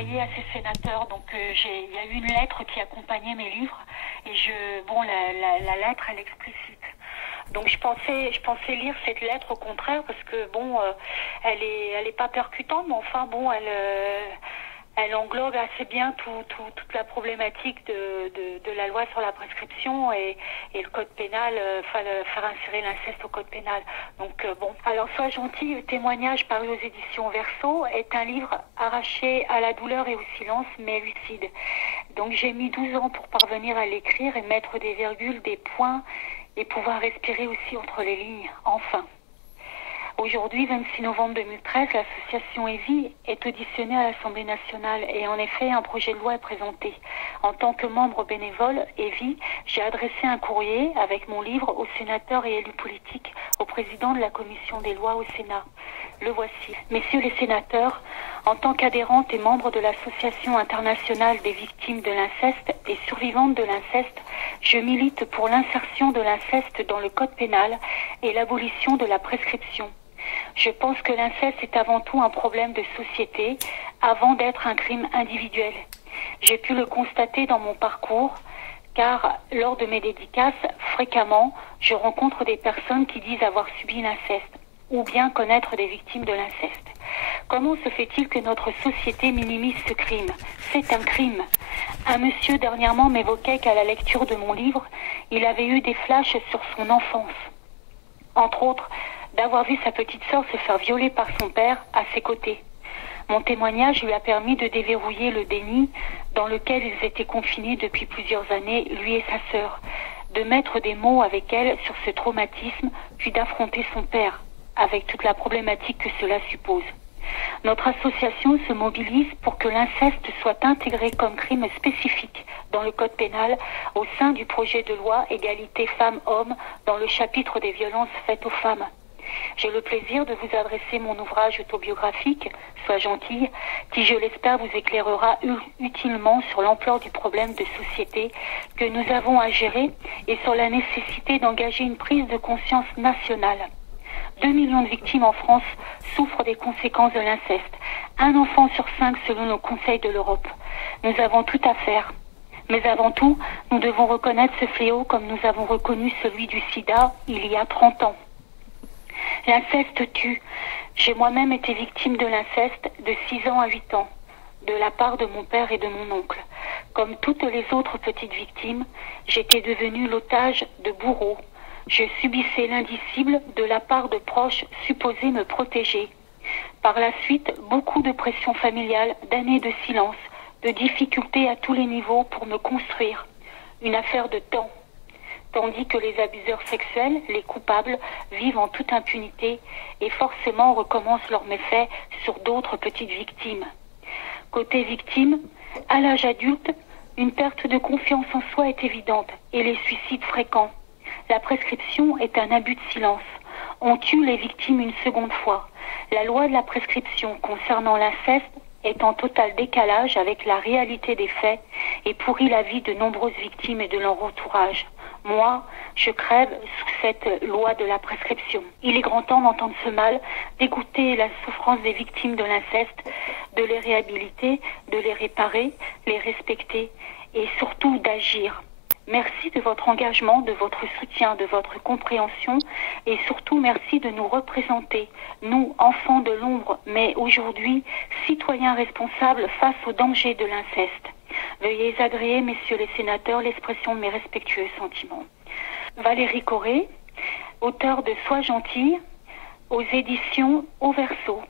envoyé à ces sénateurs. Donc il y a eu une lettre qui accompagnait mes livres et la lettre elle explicite. Donc je pensais lire cette lettre au contraire parce que elle est pas percutante, mais enfin elle englobe assez bien toute la problématique de la loi sur la prescription et le code pénal, faire insérer l'inceste au code pénal. Donc Alors Sois gentil, le témoignage paru aux éditions Verseau est un livre arraché à la douleur et au silence, mais lucide. Donc j'ai mis 12 ans pour parvenir à l'écrire et mettre des virgules, des points et pouvoir respirer aussi entre les lignes, enfin. Aujourd'hui, 26 novembre 2013, l'association EVI est auditionnée à l'Assemblée nationale et en effet, un projet de loi est présenté. En tant que membre bénévole EVI, j'ai adressé un courrier avec mon livre aux sénateurs et élus politiques, au président de la commission des lois au Sénat. Le voici. Messieurs les sénateurs, en tant qu'adhérente et membre de l'Association internationale des victimes de l'inceste et survivantes de l'inceste, je milite pour l'insertion de l'inceste dans le code pénal et l'abolition de la prescription. Je pense que l'inceste est avant tout un problème de société avant d'être un crime individuel. J'ai pu le constater dans mon parcours car lors de mes dédicaces, fréquemment, je rencontre des personnes qui disent avoir subi l'inceste ou bien connaître des victimes de l'inceste. Comment se fait-il que notre société minimise ce crime? C'est un crime. Un monsieur dernièrement m'évoquait qu'à la lecture de mon livre, il avait eu des flashs sur son enfance. Entre autres, d'avoir vu sa petite sœur se faire violer par son père à ses côtés. Mon témoignage lui a permis de déverrouiller le déni dans lequel ils étaient confinés depuis plusieurs années, lui et sa sœur, de mettre des mots avec elle sur ce traumatisme, puis d'affronter son père, avec toute la problématique que cela suppose. Notre association se mobilise pour que l'inceste soit intégré comme crime spécifique dans le code pénal au sein du projet de loi égalité femmes-hommes dans le chapitre des violences faites aux femmes. J'ai le plaisir de vous adresser mon ouvrage autobiographique, Sois gentille, qui, je l'espère, vous éclairera utilement sur l'ampleur du problème de société que nous avons à gérer et sur la nécessité d'engager une prise de conscience nationale. 2 millions de victimes en France souffrent des conséquences de l'inceste. 1 enfant sur 5 selon le Conseil de l'Europe. Nous avons tout à faire. Mais avant tout, nous devons reconnaître ce fléau comme nous avons reconnu celui du sida il y a 30 ans. L'inceste tue. J'ai moi-même été victime de l'inceste de 6 ans à 8 ans, de la part de mon père et de mon oncle. Comme toutes les autres petites victimes, j'étais devenue l'otage de bourreaux. Je subissais l'indicible de la part de proches supposés me protéger. Par la suite, beaucoup de pression familiale, d'années de silence, de difficultés à tous les niveaux pour me construire. Une affaire de temps. Tandis que les abuseurs sexuels, les coupables, vivent en toute impunité et forcément recommencent leurs méfaits sur d'autres petites victimes. Côté victime, à l'âge adulte, une perte de confiance en soi est évidente et les suicides fréquents. La prescription est un abus de silence. On tue les victimes une seconde fois. La loi de la prescription concernant l'inceste est en total décalage avec la réalité des faits et pourrit la vie de nombreuses victimes et de leur entourage. Moi, je crève sous cette loi de la prescription. Il est grand temps d'entendre ce mal, d'écouter la souffrance des victimes de l'inceste, de les réhabiliter, de les réparer, les respecter et surtout d'agir. Merci de votre engagement, de votre soutien, de votre compréhension et surtout merci de nous représenter, nous, enfants de l'ombre, mais aujourd'hui, citoyens responsables face au danger de l'inceste. Veuillez agréer, messieurs les sénateurs, l'expression de mes respectueux sentiments. Valérie Corré, auteure de Sois gentille, aux éditions Au Verseau.